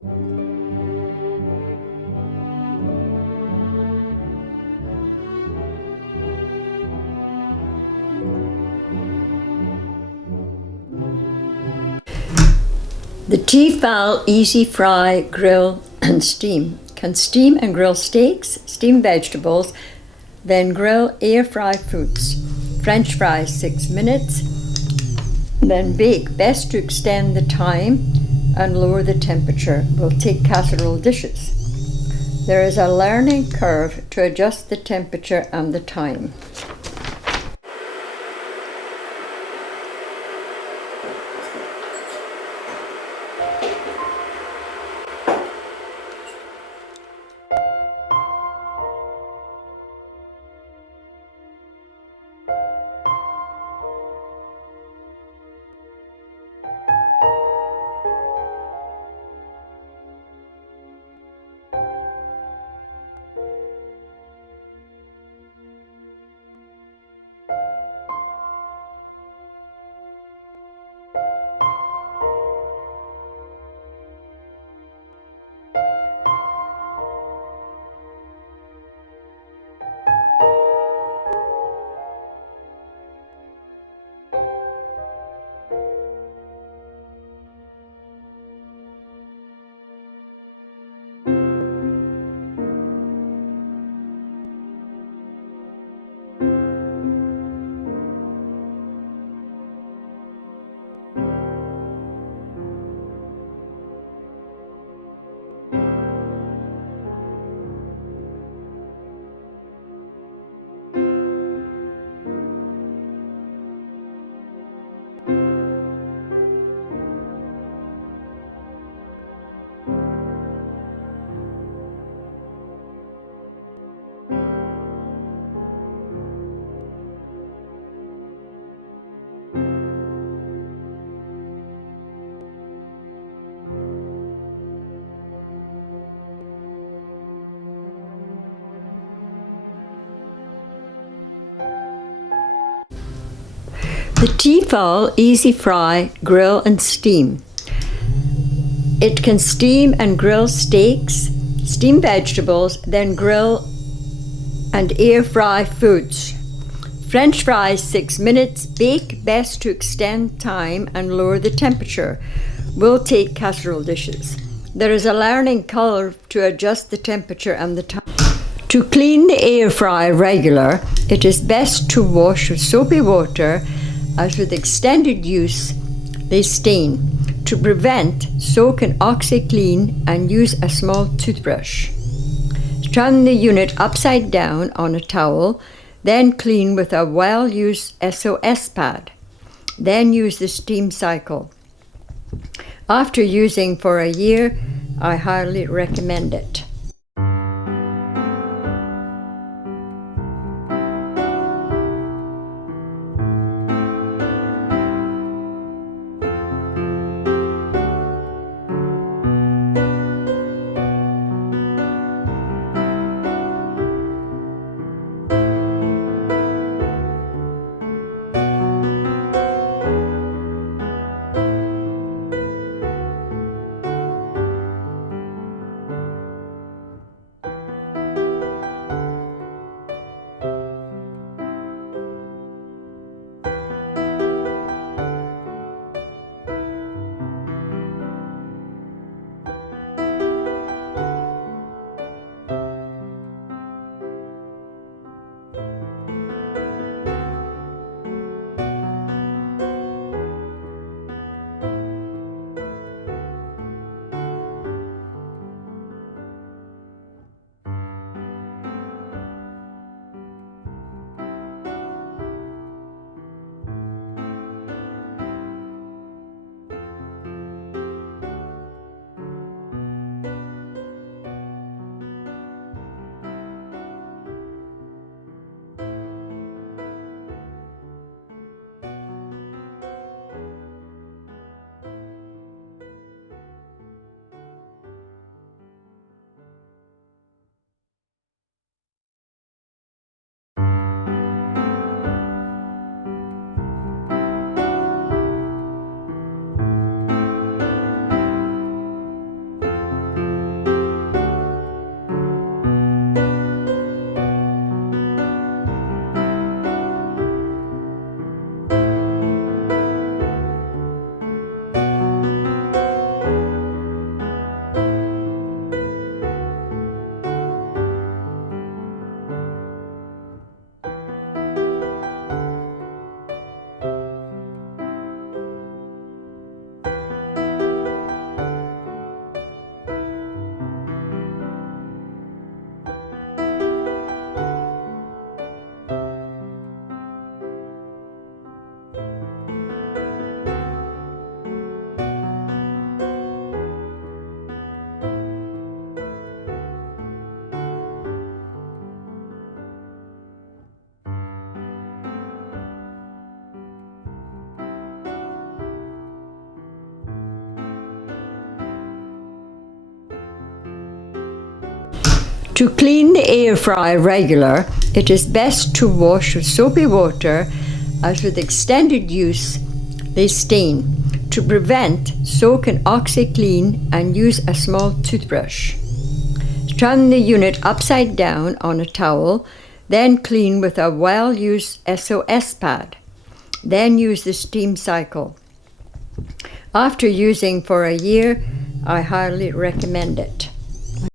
The T-Fal Easy Fry Grill and Steam can steam and grill steaks, steam vegetables, then grill air fry foods. French fries 6 minutes, then bake. Best to extend the time and lower the temperature. Will take casserole dishes. There is a learning curve to adjust the temperature and the time. The T-Fal Easy Fry Grill and Steam. It can steam and grill steaks, steam vegetables, then grill and air fry foods. French fries 6 minutes, bake. Best to extend time and lower the temperature. Will take casserole dishes. There is a learning curve to adjust the temperature and the time. To clean the air fryer regular, it is best to wash with soapy water, as with extended use they stain. To prevent, soak in OxiClean and use a small toothbrush. Turn the unit upside down on a towel, then clean with a well-used SOS pad. Then use the steam cycle. After using for a year, I highly recommend it. To clean the air fryer regular, it is best to wash with soapy water, as with extended use they stain. To prevent, soak in OxyClean and use a small toothbrush. Turn the unit upside down on a towel, then clean with a well-used SOS pad. Then use the steam cycle. After using for a year, I highly recommend it.